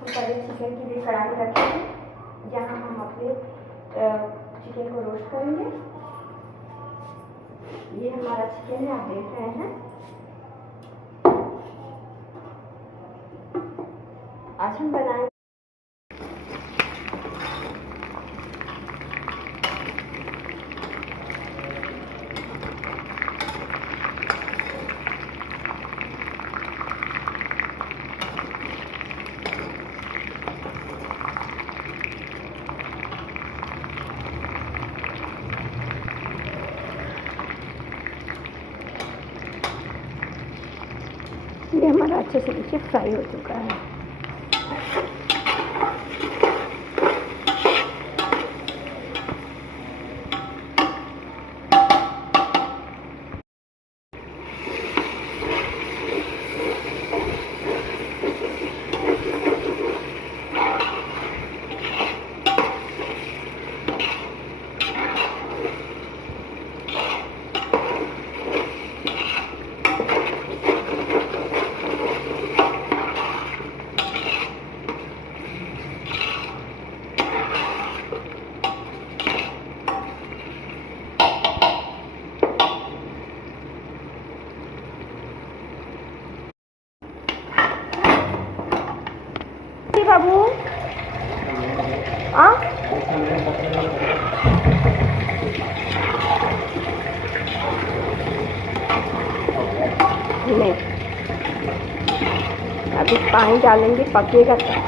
पहले चिकन के लिए कढ़ाई रखे हैं, जहाँ हम अपने चिकन को रोस्ट करेंगे। ये हमारा चिकन है, आप देख रहे हैं। आज हम बनाएंगे ये हमारा अच्छे से देखिए फ्राई हो चुका है। बाबू नहीं, अभी पानी डालेंगे, पकेगा तो।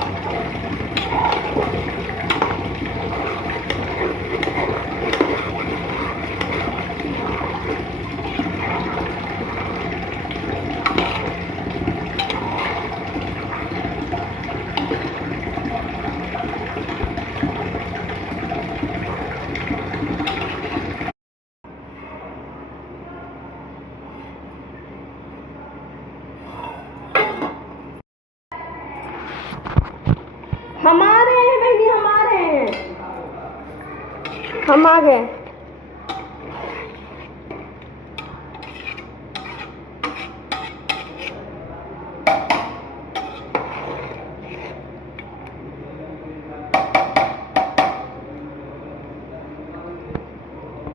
हमारे हैं बहनी, हमारे हैं, हम आ गए।